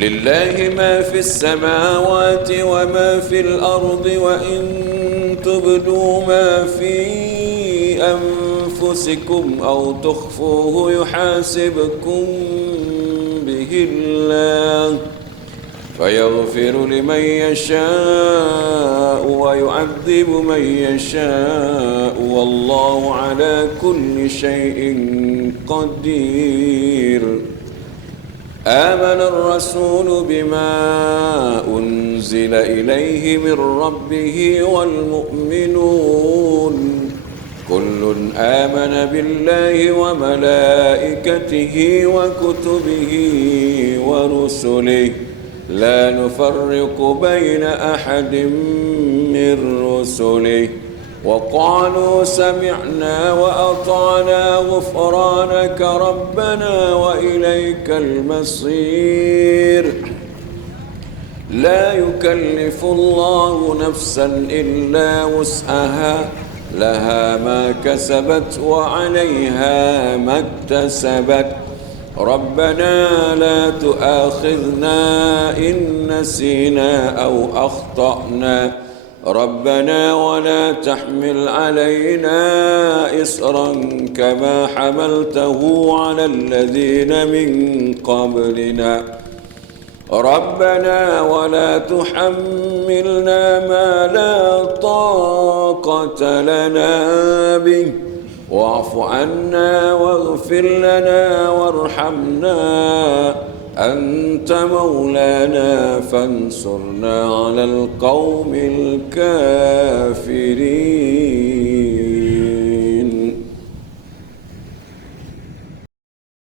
لله ما في السماوات وما في الأرض وإن تبدوا ما في أنفسكم أو تخفوه يحاسبكم به الله فيغفر لمن يشاء ويعذب من يشاء والله على كل شيء قدير. آمن الرسول بما أنزل إليه من ربه والمؤمنون كل آمن بالله وملائكته وكتبه ورسله لا نفرق بين أحد من رسله وقالوا سمعنا وأطعنا غفرانك ربنا وإليك المصير. لا يكلف الله نفسا إلا وسعها لها ما كسبت وعليها ما اكتسبت ربنا لا تؤاخذنا إن نسينا أو أخطأنا ربنا ولا تحمل علينا إصرا كما حملته على الذين من قبلنا ربنا ولا تحملنا ما لا طاقة لنا به واعف عنا واغفر لنا وارحمنا أنت مولانا فانصرنا على القوم الكافرين.